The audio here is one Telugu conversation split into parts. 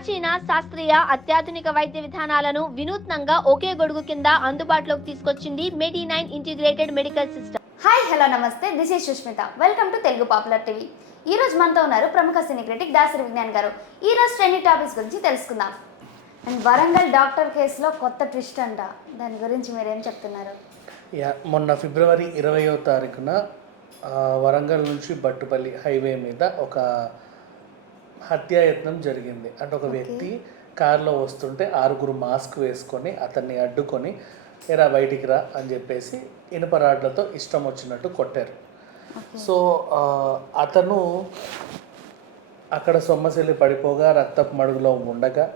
ప్రాచీన శాస్త్రీయ అత్యాధునిక వైద్య విధానాలను వినూత్నంగా ఒకే గొడుగు కింద అందుబాటులోకి తీసుకొచ్చింది medi nine integrated medical system. Hi hello నమస్తే. This is Sushmita. Welcome to Telugu popular TV. ఈ రోజు మనతో ఉన్నారు ప్రముఖ సినీ క్రిటిక్ దాసరి విజ్ఞాన్ గారు. ఈ రోజు ట్రెండింగ్ టాపిక్స్ గురించి తెలుసుకుందాం. అండ్ వరంగల్ డాక్టర్ కేసులో కొత్త ట్విస్ట్ అంట. దాని గురించి మీరేం చెప్తున్నారు? యా మొన్న ఫిబ్రవరి ఇరవయో తారీఖున ఆ, వరంగల్ నుంచి బట్టుపల్లి హైవే మీద ఒక హత్యాయత్నం జరిగింది. అంటే ఒక వ్యక్తి కారులో వస్తుంటే ఆరుగురు మాస్క్ వేసుకొని అతన్ని అడ్డుకొని ఎరా బయటికి రా అని చెప్పేసి ఇనుప రాడ్లతో ఇష్టం వచ్చినట్టు కొట్టారు. సో అతను అక్కడ సొమ్మసిల్లి పడిపోగా రక్తపు మడుగులో ఉండగా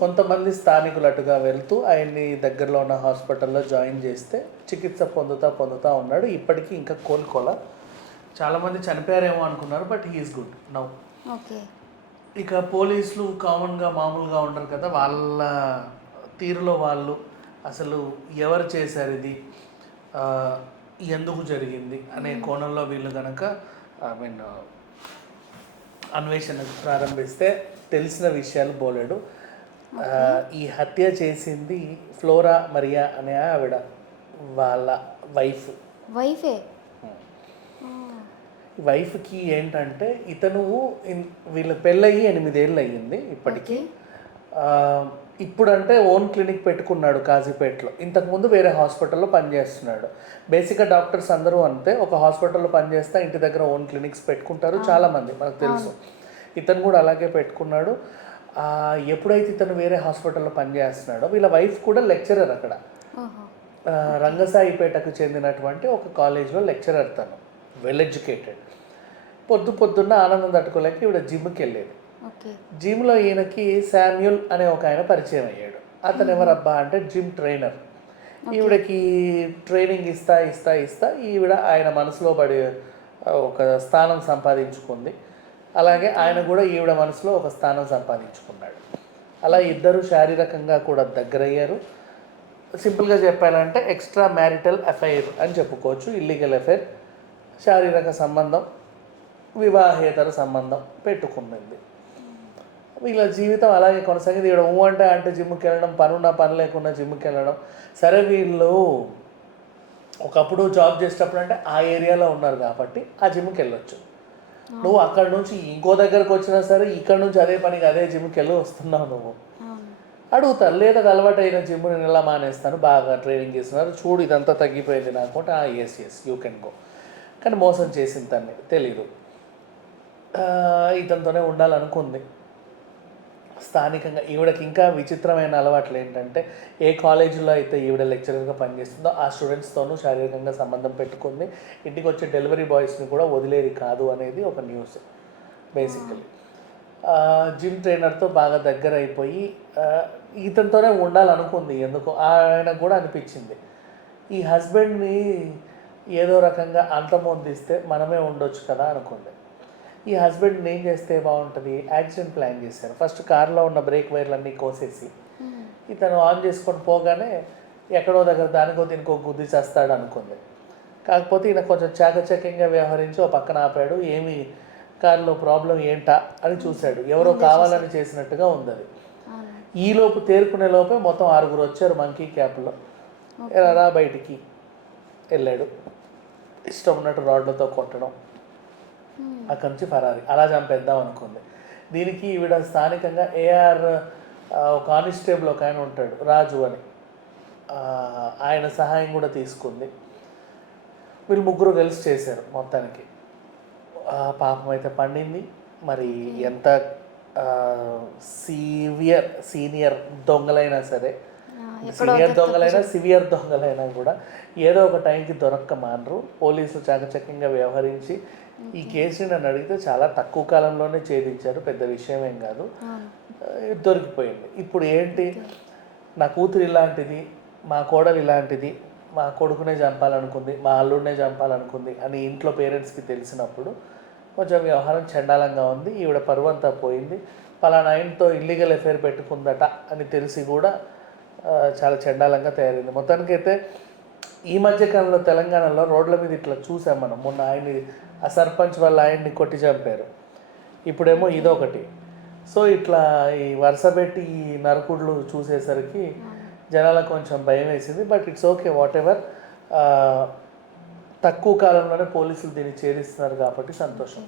కొంతమంది స్థానికులు అటుగా వెళ్తూ ఆయన్ని దగ్గరలో ఉన్న హాస్పిటల్లో జాయిన్ చేస్తే చికిత్స పొందుతా పొందుతా ఉన్నాడు. ఇప్పటికీ ఇంకా కోలుకోలా. చాలామంది చనిపోయారేమో అనుకున్నారు but he is good. Now. Okay. ఇక పోలీసులు కామన్గా మామూలుగా ఉండరు కదా వాళ్ళ తీరులో వాళ్ళు అసలు ఎవరు చేశారు ఇది? ఎందుకు జరిగింది అనే కోణంలో వీళ్ళు కనుక ఐ మీన్ అన్వేషణ ప్రారంభిస్తే తెలిసిన విషయాలు బోలేడు. ఈ హత్య చేసింది ఫ్లోరా మరియా అనే ఆవిడ వాళ్ళ వైఫ్. వైఫే? వైఫ్కి ఏంటంటే ఇతను వీళ్ళ పెళ్ళయి ఎనిమిదేళ్ళు అయ్యింది ఇప్పటికీ ఇప్పుడంటే ఓన్ క్లినిక్ పెట్టుకున్నాడు కాజీపేటలో. ఇంతకుముందు వేరే హాస్పిటల్లో పనిచేస్తున్నాడు. బేసిక్గా డాక్టర్స్ అందరూ అంతే. ఒక హాస్పిటల్లో పనిచేస్తే ఇంటి దగ్గర ఓన్ క్లినిక్స్ పెట్టుకుంటారు చాలామంది మనకు తెలుసు. ఇతను కూడా అలాగే పెట్టుకున్నాడు. ఎప్పుడైతే ఇతను వేరే హాస్పిటల్లో పనిచేస్తున్నాడో వీళ్ళ వైఫ్ కూడా లెక్చరర్ అక్కడ. రంగసాయిపేటకు చెందినటువంటి ఒక కాలేజ్లో లెక్చరర్ తను. వెల్ ఎడ్యుకేటెడ్ పొద్దు పొద్దున్న ఆనందం తట్టుకోలేక ఈవిడ జిమ్కి వెళ్ళేది జిమ్లో ఈయనకి శామ్యుల్ అనే ఒక ఆయన పరిచయం అయ్యాడు. అతను ఎవరబ్బా అంటే జిమ్ ట్రైనర్. ఈవిడకి ట్రైనింగ్ ఇస్తా ఇస్తా ఇస్తా ఈవిడ ఆయన మనసులో పడి ఒక స్థానం సంపాదించుకుంది. అలాగే ఆయన కూడా ఈవిడ మనసులో ఒక స్థానం సంపాదించుకున్నాడు. అలా ఇద్దరు శారీరకంగా కూడా దగ్గరయ్యారు. సింపుల్గా చెప్పాలంటే ఎక్స్ట్రా మ్యారిటల్ అఫైర్ అని చెప్పుకోవచ్చు ఇల్లీగల్ అఫైర్. శారీరక సంబంధం వివాహేతర సంబంధం పెట్టుకున్నది. వీళ్ళ జీవితం అలాగే కొనసాగింది. ఇక్కడ ఊ అంటే అంటే జిమ్కి వెళ్ళడం పనున్న పని లేకుండా జిమ్కి వెళ్ళడం. సరే వీళ్ళు ఒకప్పుడు జాబ్ చేసేటప్పుడు అంటే ఆ ఏరియాలో ఉన్నారు కాబట్టి ఆ జిమ్కి వెళ్ళొచ్చు. నువ్వు అక్కడ నుంచి ఇంకో దగ్గరకు వచ్చినా సరే ఇక్కడ నుంచి అదే పనికి అదే జిమ్కి వెళ్ళి వస్తున్నావు నువ్వు. అడుగుతారు లేదా అలవాటు అయిన జిమ్ నేను ఎలా మానేస్తాను బాగా ట్రైనింగ్ చేస్తున్నారు చూడు ఇదంతా తగ్గిపోయింది నాకు అంటే yes yes you can go కానీ మోసం చేసింది తన్ని తెలీదు ఇతనితోనే ఉండాలనుకుంది. స్థానికంగా ఈవిడకి ఇంకా విచిత్రమైన అలవాట్లు ఏంటంటే ఏ కాలేజీలో అయితే ఈవిడ లెక్చరర్గా పనిచేస్తుందో ఆ స్టూడెంట్స్తోనూ శారీరకంగా సంబంధం పెట్టుకుంది. ఇంటికి వచ్చే డెలివరీ బాయ్స్ని కూడా వదిలేది కాదు అనేది ఒక న్యూస్ బేసికలీ. జిమ్ ట్రైనర్తో బాగా దగ్గర అయిపోయి ఇతనితోనే ఉండాలనుకుంది. ఎందుకు ఆయనకు కూడా అనిపించింది. ఈ హస్బెండ్ని ఏదో రకంగా అంతమొందిస్తే మనమే ఉండొచ్చు కదా అనుకుంది ఈ హస్బెండ్ని ఏం చేస్తే బాగుంటుంది? యాక్సిడెంట్ ప్లాన్ చేశారు. ఫస్ట్ కార్లో ఉన్న బ్రేక్ వైర్లన్నీ కోసేసి ఇతను ఆన్ చేసుకొని పోగానే ఎక్కడో దగ్గర దానికో దీనికో గుద్ది చేస్తాడు అనుకుంది. కాకపోతే ఈయన కొంచెం చాకచక్యంగా వ్యవహరించి ఓ పక్కన ఆపాడు. ఏమి కారులో ప్రాబ్లం ఏంటా అని చూశాడు. ఎవరో కావాలని చేసినట్టుగా ఉంది అది. అవును. ఈ లోపు తేరుకునే లోపే మొత్తం ఆరుగురు వచ్చారు మంకీ క్యాప్లో. "ఎరా రా బయటికి వెళ్ళాడు. ఇష్టం ఉన్నట్టు రాడ్లతో కొట్టడం. అక్కడి నుంచి ఫరారి. అలా చంపేద్దాం అనుకుంది. దీనికి ఈవిడ స్థానికంగా ఏఆర్ కానిస్టేబుల్ ఒక ఆయన ఉంటాడు రాజు అని. ఆయన సహాయం కూడా తీసుకుంది. వీళ్ళు ముగ్గురు కలిసి చేశారు మొత్తానికి. పాపం అయితే పండింది. మరి ఎంత సీవియర్ సీనియర్ దొంగలైనా సరే సీనియర్ దొంగలైనా సివియర్ దొంగలైనా కూడా ఏదో ఒక టైంకి దొరక్క మానరు. పోలీసులు చాకచక్యంగా వ్యవహరించి ఈ కేసుని నన్ను అడిగితే చాలా తక్కువ కాలంలోనే ఛేదించారు. పెద్ద విషయం ఏం కాదు. దొరికిపోయింది. ఇప్పుడు ఏంటి? నా కూతురు ఇలాంటిది మా కోడలు ఇలాంటిది మా కొడుకునే చంపాలనుకుంది మా అల్లుడినే చంపాలనుకుంది అని ఇంట్లో పేరెంట్స్కి తెలిసినప్పుడు కొంచెం వ్యవహారం చండాలంగా ఉంది. ఈవిడ పరువంతా పోయింది. పలానా ఆయనతో ఇల్లీగల్ అఫేర్ పెట్టుకుందట అని తెలిసి కూడా చాలా చండాలంగా తయారైంది. మొత్తానికైతే ఈ మధ్యకాలంలో తెలంగాణలో రోడ్ల మీద ఇట్లా చూసాం మనం. మొన్న ఆయన్ని ఆ సర్పంచ్ వల్ల ఆయన్ని కొట్టి చంపారు. ఇప్పుడేమో ఇదొకటి. సో ఇట్లా ఈ వరుస పెట్టి ఈ నరకుడులు చూసేసరికి జనాలకు కొంచెం భయం వేసింది but it's okay whatever తక్కువ కాలంలోనే పోలీసులు దీన్ని చేరిస్తున్నారు కాబట్టి సంతోషం.